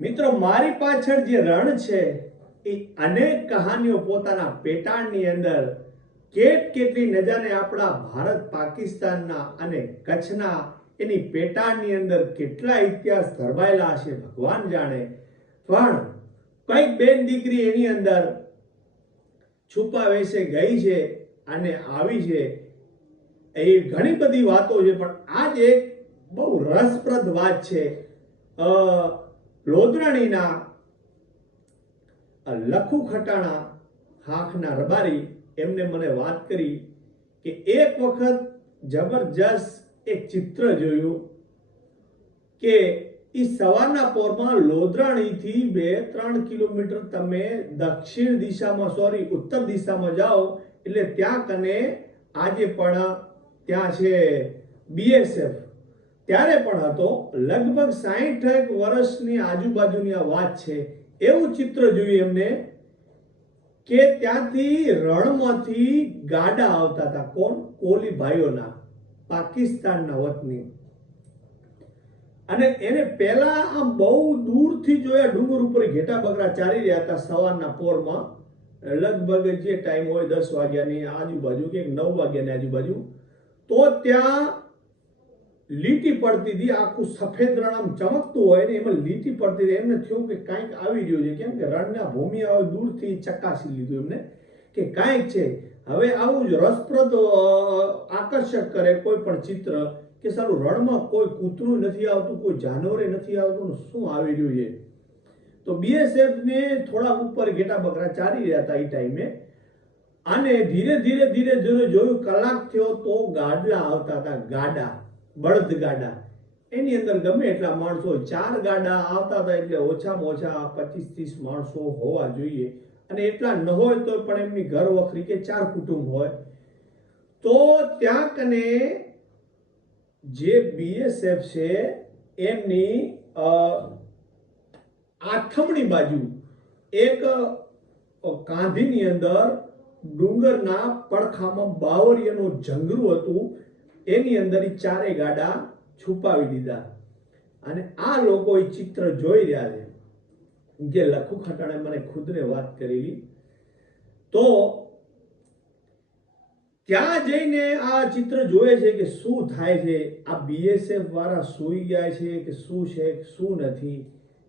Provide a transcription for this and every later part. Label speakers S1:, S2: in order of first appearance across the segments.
S1: મિત્રો, મારી પાછળ જે રણ છે, એ અનેક કહાનીઓ પોતાના પેટાણની અંદર કેટ કેટલી નજાને આપણા ભારત, પાકિસ્તાનના અને કચ્છના એની પેટાણની અંદર કેટલા ઇતિહાસ ધરબાયેલા હશે, ભગવાન જાણે. પણ કંઈક બેન દીકરી એની અંદર છુપા વેશે ગઈ છે અને આવી છે. એ ઘણી બધી વાતો છે, પણ આજ એક બહુ રસપ્રદ વાત છે. અ, લોધરાણીના લખુ ખટાણા હાંખના રબારી એમને મને વાત કરી કે એક વખત જબરજસ્ત એક ચિત્ર જોયું કે એ સવારના પોરમાં લોદરાણીથી બે ત્રણ કિલોમીટર તમે દક્ષિણ દિશામાં સોરી ઉત્તર દિશામાં જાઓ એટલે ત્યાં કને આજે પણ ત્યાં છે બીએસએફ ત્યારે પણ હતો, લગભગ સાહીઠ વર્ષની આજુબાજુની આ વાત છે, એવું ચિત્ર જોયું એમને કે ત્યાંથી રણમાંથી ગાડા આવતા હતા. કોણ? કોલી ભાઈઓના, પાકિસ્તાનના વતની. અને એને પહેલા આમ બહુ દૂરથી જોયા ડુંગર ઉપર ઘેટા બકરા ચારી રહ્યા હતા સવારના પોરમાં. લગભગ જે ટાઈમ હોય દસ વાગ્યાની આજુબાજુ કે નવ વાગ્યાની આજુબાજુ. તો ત્યાં લીટી પડતી હતી, આખું સફેદ રણ આમ ચમકતું હોય ને એમાં લીટી પડતી હતી. એમને થયું કે કાંઈક આવી રહ્યું છે. કેમ કે રણના ભૂમિયાઓ દૂરથી ચકાસી લીધું એમને કે કાંઈક છે. હવે આવું જ રસપ્રદ આકર્ષક કરે કોઈ પણ ચિત્ર કે સારું રણમાં કોઈ કૂતરું નથી આવતું, કોઈ જાનવરે નથી આવતું શું આવી રહ્યું છે? તો બીએસએફને થોડા ઉપર ઘેટા બકરા ચારી રહ્યા હતા એ ટાઈમે. અને ધીરે ધીરે ધીરે ધીરે જોયું કલાક થયો તો ગાડલા આવતા હતા, ગાડા. બળદ ગાડા. એની અંદર ગમે એટલા માણસો ચાર ગાડા આવતા હતા એટલે ઓછામાં ઓછા પચીસ ત્રીસ માણસો હોવા જોઈએ. અને એટલા ન હોય તો પણ એમની ઘર વખરી કે ચાર કુટુંબ હોય. તો ત્યાં કને જે બીએસએફ છે, એમની આથમણી બાજુ એક કાંધીની અંદર ડુંગરના પડખામાં બાવરિયાનું જંગલું હતું. એની અંદર એ ચારે ગાડા છુપાવી દીધા. અને આ લોકો એ ચિત્ર જોઈ રહ્યા છે. જે લખુ ખટાણે મને ખુદને વાત કરેલી. તો ત્યાં જઈને આ ચિત્ર જોયે છે કે શું થાય છે? આ બીએસએફ વાળા સૂઈ ગયા છે કે શું છે? શું નથી?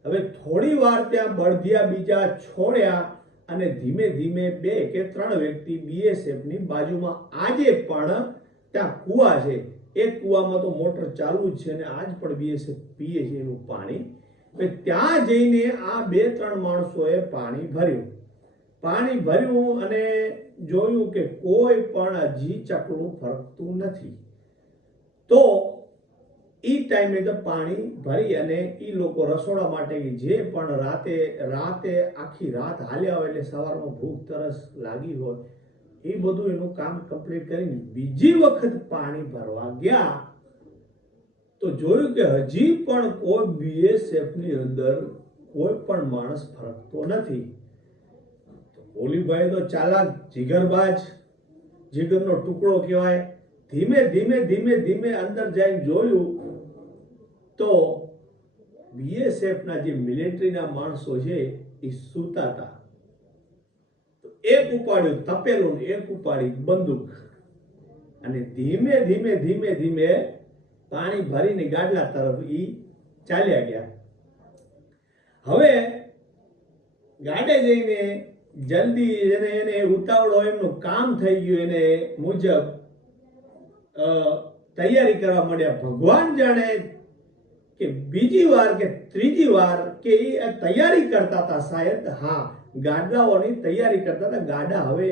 S1: હવે થોડી વાર ત્યાં બળધિયા બીજા છોડ્યા અને ધીમે ધીમે બે કે ત્રણ વ્યક્તિ બીએસએફની બાજુમાં આજે પણ ત્યાં કૂવા છે. એ કૂવામાં તો મોટર ચાલુ જ છે અને આજ પણ બીએસએફ પીએ છે એનું પાણી. ત્યાં જઈને આ બે ત્રણ માણસોએ પાણી ભર્યું. પાણી ભર્યું અને જોયું કે કોઈ પણ હજી ચકડું ફરકતું નથી. તો એ ટાઈમે તો પાણી ભરી અને એ લોકો રસોડા માટે જે પણ રાતે રાતે આખી રાત હાલ્યા હોય એટલે સવારમાં ભૂખ તરસ લાગી હોય એ બધું એનું કામ કમ્પ્લીટ કરીને બીજી વખત પાણી ભરવા ગયા, તો જોયું કે હજી પણ કોઈ બીએસએફની અંદર કોઈ પણ માણસ ફરકતો નથી. તો પોલીભાઈ તો ચાલાક, જીગરબાજ, જીગરનો ટુકડો કહેવાય. ધીમે ધીમે ધીમે ધીમે અંદર જઈને જોયું તો બીએસએફ ના જે મિલિટરીના માણસો છે એ સૂતા હતા. એક ઉપાડ્યું, તપેલું એક ઉપાડી, બંદૂક. અને ધીમે ધીમે ધીમે ધીમે પાણી ભરીને ગાડલા તરફ ઈ ચાલ્યા ગયા. હવે ગાડે જઈને જલ્દી એને એને ઉતાવળો એમનું કામ થઈ ગયું એને મુજબ તૈયારી કરવા માંડ્યા. ભગવાન જાણે કે બીજી વાર કે ત્રીજી વાર કે એ તૈયારી કરતા હતા શાયદ હા ગાડાઓની તૈયારી કરતા હતા. ગાડા હવે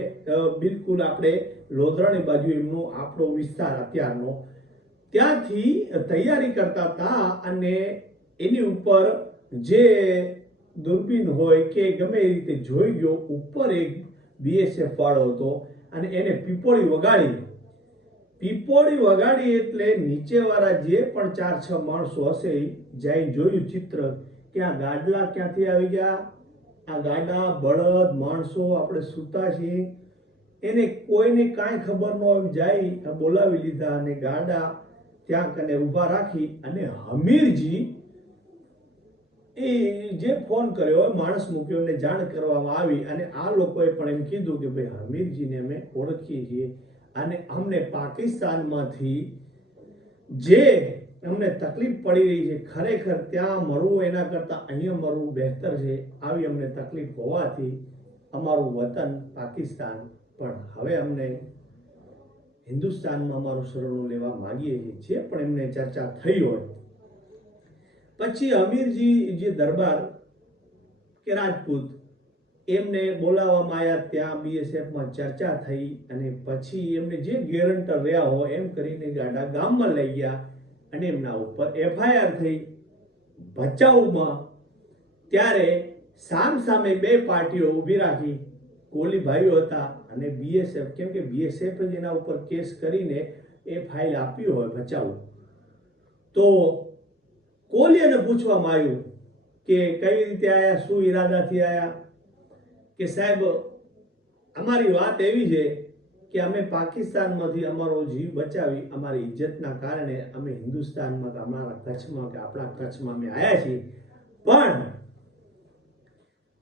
S1: બિલકુલ આપણે લોધરાની બાજુ એમનો આપણો વિસ્તાર અત્યારનો. ત્યાંથી તૈયારી કરતા હતા અને એની ઉપર જે દૂરબીન હોય કે ગમે એ રીતે જોઈ ગયો, ઉપર એક બીએસએફ વાળો હતો અને એને પીપોળી વગાડી. પીપોળી વગાડી એટલે નીચેવાળા જે પણ ચાર છ માણસો હશે જઈને જોયું ચિત્ર કે આ ગાડલા ક્યાંથી આવી ગયા? આ ગાડા, બળદ, માણસો આપણે સૂતા છીએ. એને કોઈને કાંઈ ખબર ન હોય, જાય બોલાવી લીધા અને ગાડા ત્યાં કને ઊભા રાખી અને હમીરજી એ જે ફોન કર્યો માણસ મૂક્યો એને જાણ કરવામાં આવી અને આ લોકોએ પણ એમ કીધું કે ભાઈ હમીરજીને અમે ઓળખીએ છીએ અને અમને પાકિસ્તાનમાંથી જે અમને તકલીફ પડી રહી છે. ખરેખર ત્યાં મરવું એના કરતાં અહીંયા મરવું બહેતર છે. આવી અમને તકલીફ હોવાથી અમારું વતન પાકિસ્તાન, પણ હવે અમને હિન્દુસ્તાનમાં અમારું શરણું લેવા માંગીએ છીએ. જે પણ એમને ચર્ચા થઈ હોય. પછી અમીરજી જે દરબાર કે રાજપૂત, એમને બોલાવવામાં આવ્યા ત્યાં બીએસએફમાં ચર્ચા થઈ અને પછી એમને જે ગેરંટર રહ્યા હોય, એમ કરીને ગાડા ગામમાં લઈ ગયા. અને એમના ઉપર એફઆઈઆર થઈ ભચાઉમાં ત્યારે સામ સામે બે પાર્ટીઓ ઊભી રાખી. કોલી ભાઈઓ હતા અને બીએસએફ. કેમ કે બીએસએફ જ એના ઉપર કેસ કરીને એ ફાઇલ આપી હોય ભચાઉ. તો કોહલીને પૂછવામાં આવ્યું કે કઈ રીતે આયા, શું ઈરાદાથી આયા? કે સાહેબ, અમારી વાત એવી છે કે અમે પાકિસ્તાનમાંથી અમારો જીવ બચાવી, અમારી ઇજ્જતના કારણે અમે હિન્દુસ્તાનમાં, અમારા કચ્છમાં કે આપણા કચ્છમાં અમે આવ્યા છીએ. પણ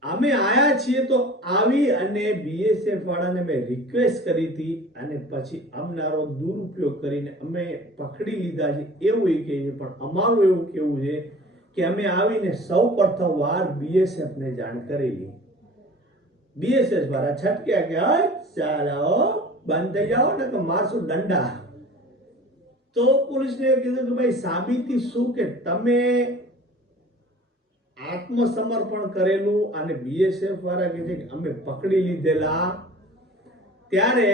S1: અમે આવ્યા છીએ તો આવી અને બીએસએફ વાળાને મેં રિક્વેસ્ટ કરી હતી અને પછી અમનારો દુરુપયોગ કરીને અમે પકડી લીધા છે. એવું એ કહે પણ અમારું એવું કેવું છે કે અમે આવીને સૌ પ્રથમ વાર બીએસએફ ને જાણ કરેલી. બીએસએફ વાળા છટક્યા કે ચાલો બંધ થઈ જાઓ ને કે મારશું દંડા. તો પોલીસને કીધું કે ભાઈ સાબિતી શું કે તમે આત્મસમર્પણ કરેલું અને બીએસએફ વાળા કીધે કે અમે પકડી લીધેલા ત્યારે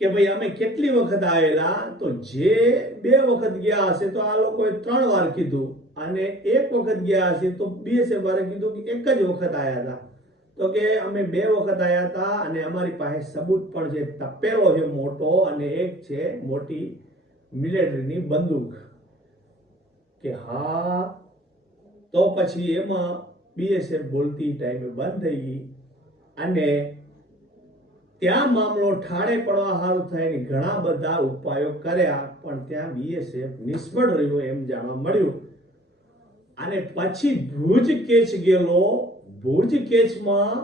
S1: કે ભાઈ અમે કેટલી વખત આવેલા? તો જે બે વખત ગયા હશે તો આ લોકોએ ત્રણ વાર કીધું અને એક વખત ગયા હશે તો બીએસએફ વાળા કીધું કે એક જ વખત આવ્યા હતા. તો કે અમે બે વખત આવ્યા હતા અને અમારી પાસે સબૂત પણ છે, તપેલો છે મોટો અને એક છે મોટી મિલિટરીની બંદૂક. કે હા, તો પછી એમાં બીએસએફ બોલતી ટાઈમે બંધ થઈ ગઈ અને ત્યાં મામલો ઠાળે પડવા સારું થાય ને ઘણા બધા ઉપાયો કર્યા, પણ ત્યાં બીએસએફ નિષ્ફળ રહ્યો એમ જાણવા મળ્યું. અને પછી ભુજ કેચ ગયેલો ભુજ કેસમાં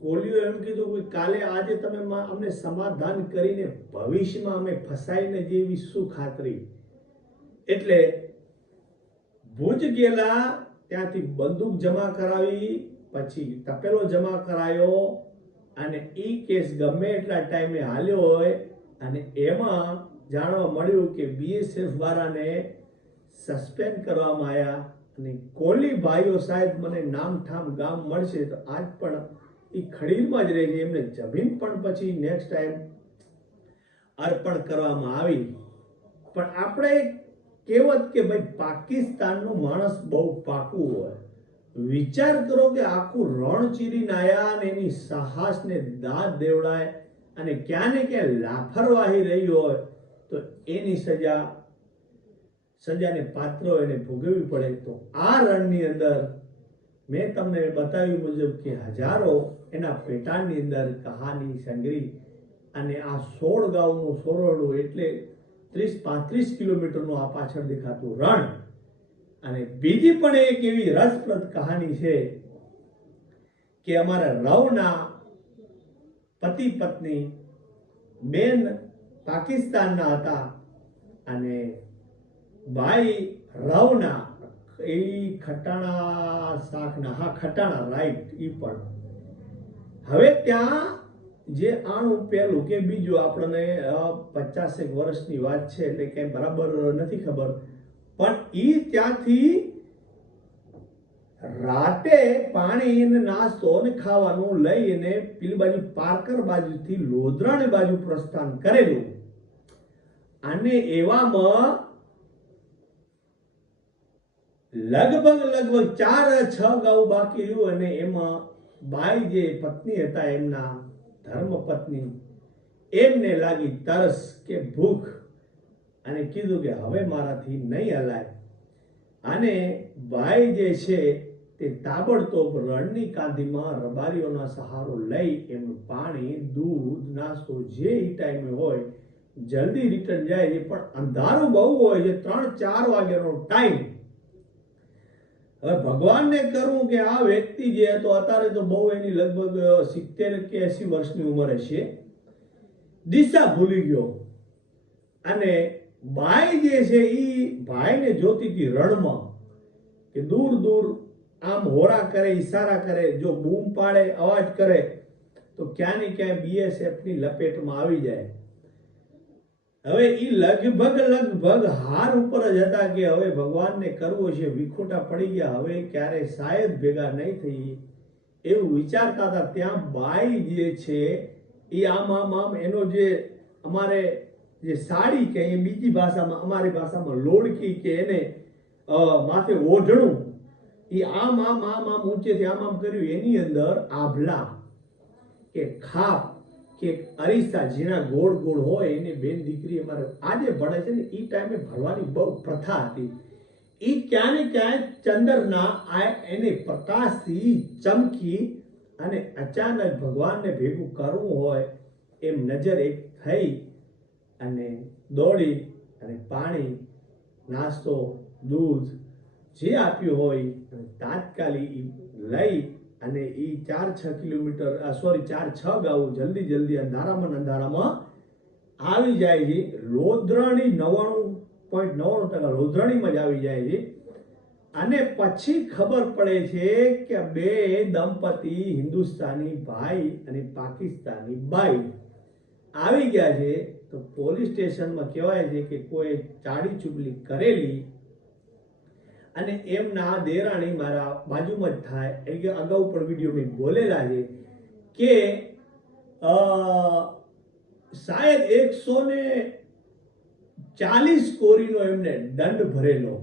S1: કોલીઓ એમ કીધું કે કાલે આજે તમે અમને સમાધાન કરીને ભવિષ્યમાં અમે ફસાઈને જેવી શું ખાતરી? એટલે ભુજ ગયેલા, ત્યાંથી બંદૂક જમા કરાવી, પછી તપેલો જમા કરાયો અને એ કેસ ગમે એટલા ટાઈમે હાલ્યો હોય અને એમાં જાણવા મળ્યું કે બીએસએફ વાળાને સસ્પેન્ડ કરવામાં આવ્યા. અને કોલી ભાઈઓ સાહેબ મને નામ ઠામ ગામ મળશે તો આજ પણ એ ખડીરમાં જ રહે છે. એમને જમીન પણ પછી નેક્સ્ટ ટાઈમ અર્પણ કરવામાં આવી. પણ આપણે કહેવત કે ભાઈ પાકિસ્તાનનો માણસ બહુ પાકું હોય. વિચાર કરો કે આખું રણ ચીરીને આયા અને એની સાહસને દાદ દેવડાય અને ક્યાં ને ક્યાં લાફરવાહી રહી હોય તો એની સજા સજાને પાત્ર એને ભોગવવી પડે. તો આ રણની અંદર મેં તમને બતાવ્યું મુજબ કે હજારો એના પેટાળની અંદર કહાની સંગરી અને આ સોળ ગાઉનું સોરડું એટલે ત્રીસ, પાંત્રીસ કિલોમીટરનું આ પાછળ દેખાતું રણ. અને બીજી પણ એક એવી રસપ્રદ કહાની છે કે અમારા રવના પતિ પત્ની બેન પાકિસ્તાનના હતા અને ભાઈ રવના, એ ખટાણા શાકના, હા, ખટાણા રાઈટ એ પણ. હવે ત્યાં જે આણું પહેલું કે બીજું આપણને પચાસેક વર્ષની વાત છે, એટલે કઈ બરાબર નથી ખબર. પણ એ ત્યાંથી રાતે પાણી નાસ્તો ને ખાવાનું લઈને પેલી બાજુ પારકર બાજુથી લોધરાણી બાજુ પ્રસ્થાન કરેલું. અને એવામાં લગભગ લગભગ ચાર છ ગાઉ બાકી રહ્યું અને એમાં બાઈ જે પત્ની હતા એમના ધર્મ પત્ની એમને લાગી તરસ કે ભૂખ અને કીધું કે હવે મારાથી નહીં હલાય. અને ભાઈ જે છે તે તાબડતોબ રણની કાંધીમાં રબારીઓના સહારો લઈ એમનું પાણી, દૂધ, નાસ્તો જે ટાઈમે હોય, જલ્દી રિટર્ન જાય છે. પણ અંધારું બહુ હોય છે, ત્રણ ચાર વાગ્યાનો ટાઈમ હવે ભગવાનને કરવું કે આ વ્યક્તિ જે હતો, અત્યારે તો બહુ એની લગભગ સિત્તેર કે એસી વર્ષની ઉંમર હશે દિશા ભૂલી ગયો. અને બાઈ જે છે એ ભાઈને જોતી હતી રણમાં કે દૂર દૂર આમ હોરા કરે, ઈશારા કરે, જો બૂમ પાડે, અવાજ કરે, તો ક્યાંની ક્યાંય બીએસએફની લપેટમાં આવી જાય. હવે એ લગભગ લગભગ હાર ઉપર જ હતા કે હવે ભગવાનને કરવો છે, વિખોટા પડી ગયા. હવે ક્યારે શાયદ ભેગા નહીં થઈ? એવું વિચારતા હતા. ત્યાં બાઈ જે છે એ આમ આમ આમ એનો જે અમારે જે સાડી કે એ બીજી ભાષામાં, અમારી ભાષામાં લોડકી કે એને માથે ઓઢણું એ આમ આમ આમ આમ ઊંચેથી આમ આમ કર્યું. એની અંદર આભલા કે ખાપ કે અરીસા જેના ગોળ ગોળ હોય, એને બેન દીકરી અમારે આજે ભણે છે ને એ ટાઈમે ભણવાની બહુ પ્રથા હતી. એ ક્યાં ક્યાંય ચંદ્રના આ એને પ્રકાશથી ચમકી અને અચાનક ભગવાનને ભેગું કરવું હોય, એમ નજર એક થઈ અને દોડી અને પાણી, નાસ્તો, દૂધ જે આપ્યું હોય તાત્કાલિક લઈ અને એ ચાર છ કિલોમીટર સોરી ચાર છ ગાઉ જલ્દી જલ્દી અંધારામાં અંધારામાં આવી જાય છે. લોધરાણી નવ્વાણું પોઈન્ટ નવ્વાણું ટકા લોધરાણીમાં જ આવી જાય છે. અને પછી ખબર પડે છે કે બે દંપતી હિન્દુસ્તાની ભાઈ અને પાકિસ્તાની બાઈ આવી ગયા છે. તો પોલીસ સ્ટેશનમાં કહેવાય છે કે કોઈ ચાડી ચુગલી કરેલી અને એમના દેરાણી મારા બાજુમાં જ થાય. એ કે અગાઉ પણ વીડિયો મેં બોલેલા છે કે સાહેબ એકસો ને ચાલીસ કોરીનો એમને દંડ ભરેલો.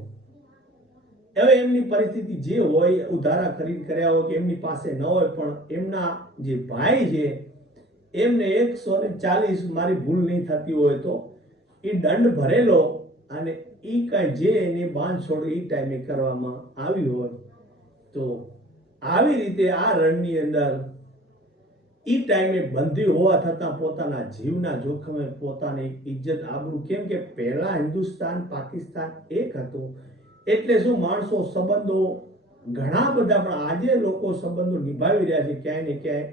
S1: હવે એમની પરિસ્થિતિ જે હોય, ઉધારા ખરીદ કર્યા હોય કે એમની પાસે ન હોય, પણ એમના જે ભાઈ છે, એમને એકસો ને ચાલીસ મારી ભૂલ નહીં થતી હોય તો એ દંડ ભરેલો અને એ કાંઈ જે એની બાંધછોડ એ ટાઈમે કરવામાં આવી હોય, તો આવી રીતે આ રણની અંદર એ ટાઈમે બંધી હોવા છતાં પોતાના જીવના જોખમે પોતાની ઇજ્જત આબરૂ. કેમ કે પહેલા હિન્દુસ્તાન, પાકિસ્તાન એક હતું, એટલે શું માણસો સંબંધો ઘણા બધા, પણ આજે લોકો સંબંધો નિભાવી રહ્યા છે, ક્યાંય ને ક્યાંય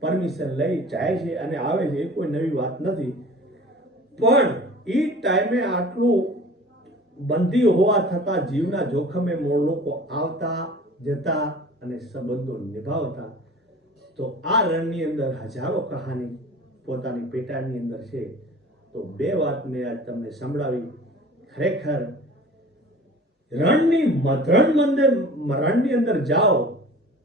S1: પરમિશન લઈ જાય છે અને આવે છે, એ કોઈ નવી વાત નથી. પણ એ ટાઈમે આટલું બંધી હોવા છતાં જીવના જોખમે મૂળ લોકો આવતા, જતા અને સંબંધો નિભાવતા. તો આ રણની અંદર હજારો કહાની પોતાની પેટાની અંદર છે. તો બે વાત મેં આજ તમને સંભળાવી. ખરેખર રણની મધરણ મંદિર, રણની અંદર જાઓ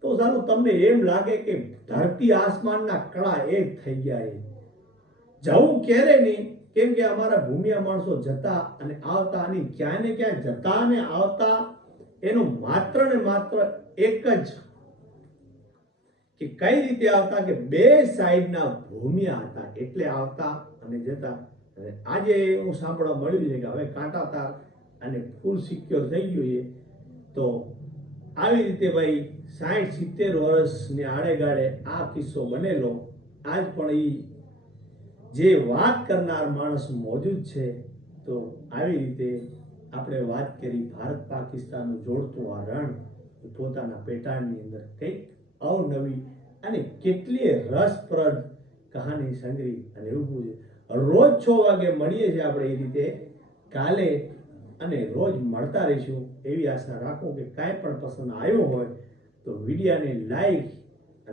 S1: તો સારું તમને એમ લાગે કે ધરતી આસમાનના કળા એક થઈ ગયા એ જવું ક્યારે નહીં? કેમ કે અમારા ભૂમિયા માણસો જતા અને આવતા અને ક્યાં ને ક્યાં જતા અને આવતા એનું માત્ર ને માત્ર એક જ કે કઈ રીતે આવતા કે બે સાઈડના ભૂમિયા હતા એટલે આવતા અને જતા. અને આજે હું સાંભળવા મળ્યું છે કે હવે કાંટાતાર અને ફૂલ સિક્યોર થઈ ગયું છે. તો આવી રીતે ભાઈ સાઠ સિત્તેર વર્ષની આડેગાડે આ કિસ્સો બનેલો. આજ પણ એ જે વાત કરનાર માણસ મોજૂદ છે, તો આવી રીતે આપણે વાત કરી ભારત પાકિસ્તાનનું જોડતું આ રણ પોતાના પેટાળની અંદર કંઈક અવનવી અને કેટલીય રસપ્રદ કહાની સંગ્રહી અને ઊભું છે. રોજ છ વાગે મળીએ છીએ આપણે એ રીતે. કાલે અને રોજ મળતા રહીશું એવી આશા રાખું કે કાંઈ પણ પસંદ આવ્યો હોય તો વિડીયાને લાઈક